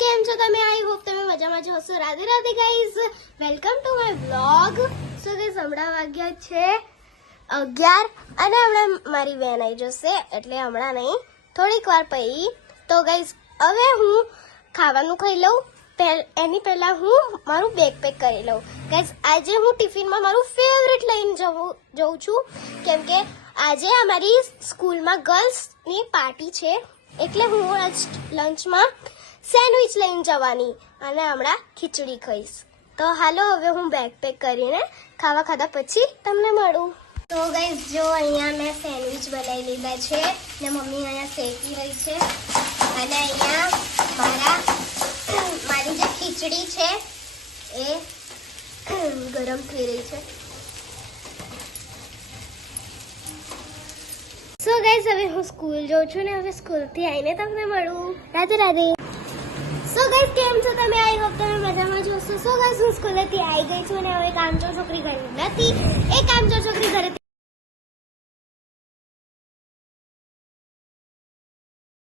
કેમ છો તમે? આઈ હોપ તમે મજામાં જ હશો. Radhe Radhe guys, welcome to my vlog. So guys, હમણાં વાગ્યા છે 11 અને હમણાં મારી વેન આવી જશે, એટલે હમણાં નહીં, થોડીક વાર પછી. તો ગાઈઝ, હવે હું ખાવાનું ખાઈ લઉં, એની પહેલા હું મારું બેગ પેક કરી લઉં. ગાઈઝ, આજે હું ટિફિનમાં મારું ફેવરેટ લઈને જઉં છું, કેમ કે આજે અમારી સ્કૂલમાં ગર્લ્સની પાર્ટી છે, એટલે હું લંચમાં સેન્ડવિચ લઈને જવાની અને હમણાં ખીચડી ખાઈશ. તો હાલો, હવે હું બેગ પેક કરીને ખાવા ખાધા પછી તમને મળું. તો ગાઈઝ, જો અહીંયા મેં સેન્ડવિચ બનાવી લીધા છે ને મમ્મી અહીંયા શેકી રહી છે, અને અહીંયા મારી જે ખીચડી છે એ ગરમ થઈ રહી છે. સો ગાઈઝ, હવે હું સ્કૂલ જાઉં છું ને હવે સ્કૂલથી આવીને તમને મળું. રાધે રાધે. સો ગાઈઝ, કેમ છો તમે? આઈ હોપ તમે મજામાં જ હશો. સો ગાઈઝ, હું સ્કૂલેથી આવી ગઈ છું અને હવે કામચોર છોકરી ઘરે નથી. એ કામચોર છોકરી ઘરેથી